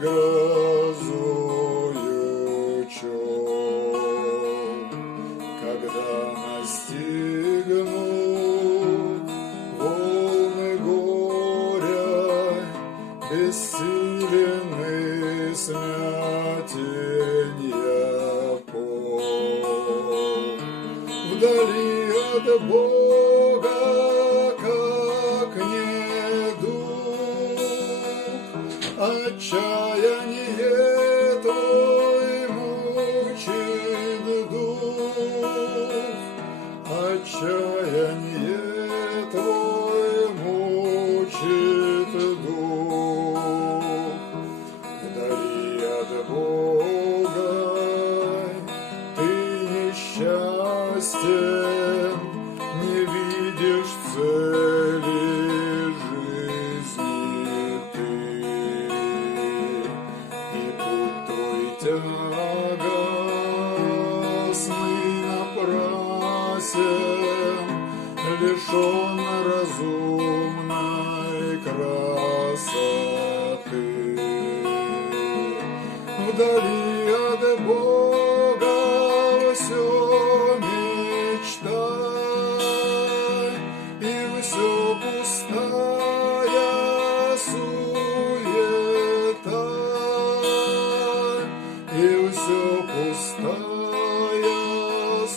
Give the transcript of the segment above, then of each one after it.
грозою челн. Когда настигнут волны горя, бессилен и смятенья полн. Вдали от Бога, как недуг, отчаянье твой мучит дух, отчаянье твой мучит дух. Вдали от Бога ты несчастен, не видишь цели жизни ты, и путь твой тягостный, напрасен, лишен разумной красоты. Вдали от Бога все мечта, и все пустая суета, и все пустая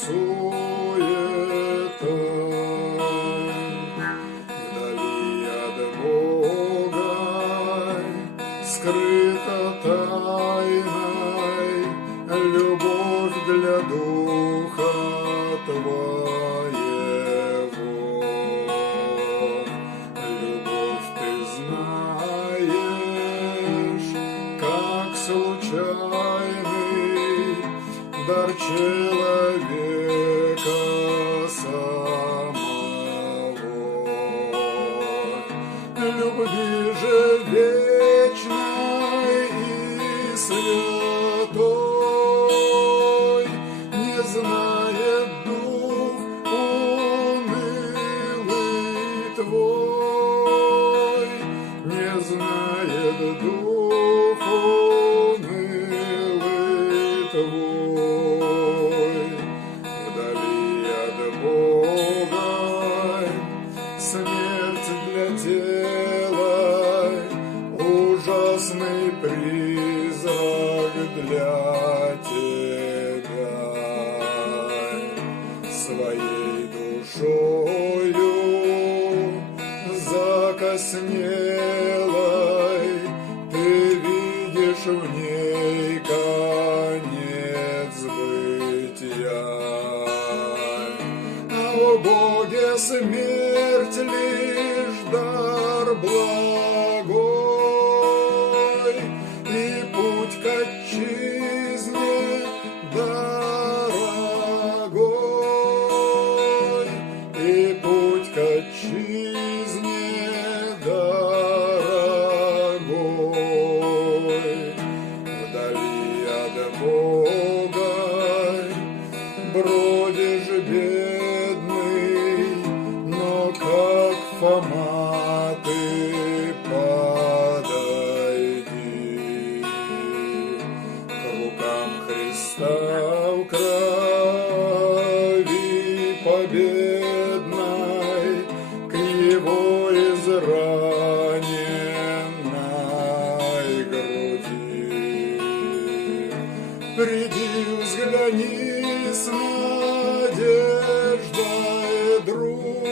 суета. Вдали от Бога скрыта тайной любовь для духа твоего. Любовь ты знаешь, как случайный дар человека самого. Любви же вечной и святой не знает дух унылый твой, не знает дух унылый твой. Вдали от Бога смерть для тела, ужасный призрак для тебя. Своей душою закоснелой ты видишь в ней конец бытия. А о Боге смерть лишь дар благой, и путь к отчизне дорогой, и путь к отчизне дорогой. Вдали от Бога бродишь бедный, но как Фома ты подойди к рукам Христа в крови победной, к Его израненной груди. Приди, взгляни с надеждой, друг,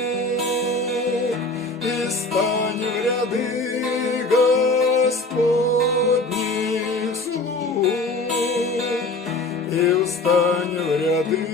и стань в ряды Господних слуг, и встань в ряды